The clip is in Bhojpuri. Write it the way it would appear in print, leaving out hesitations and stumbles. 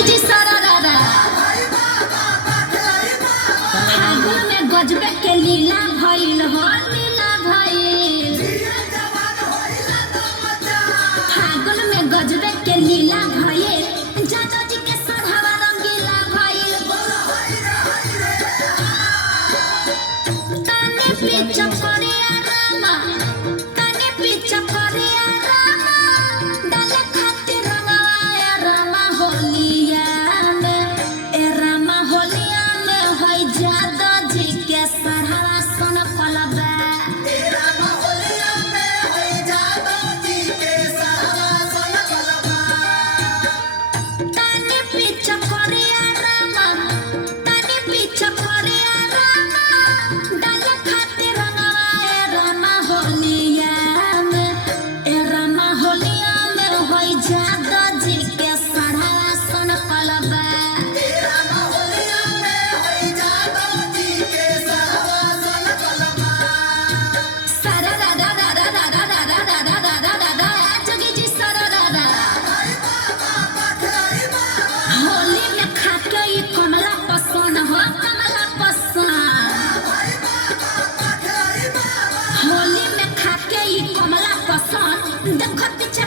जोगी जी सारा रारा फागुन में गजबे के लीला भइल हो लीला भइल फागुन में गजबे के लीला भइल जादो जी के सढ़ावा रंगीला भइल ताने पीछा करिया रामा ताने पीछा करिया रामा डाले खातिर रंगाया रामा होलिया में होई जादो जी के सढ़ावा सन पलबा ताने पीछा करिया रामा ताने पीछा करिया रामा डाले खातिर रंगाया रामा होलिया में होई जादो जी के सढ़ावा सन पलबा सारा रारा रारा रारा रारा रारा रारा रारा जोगी जी सारा रारा होली में खाके ई कमला पसंद हो कमला पसंद होली में खाके ई कमला पसंद देखो पीछे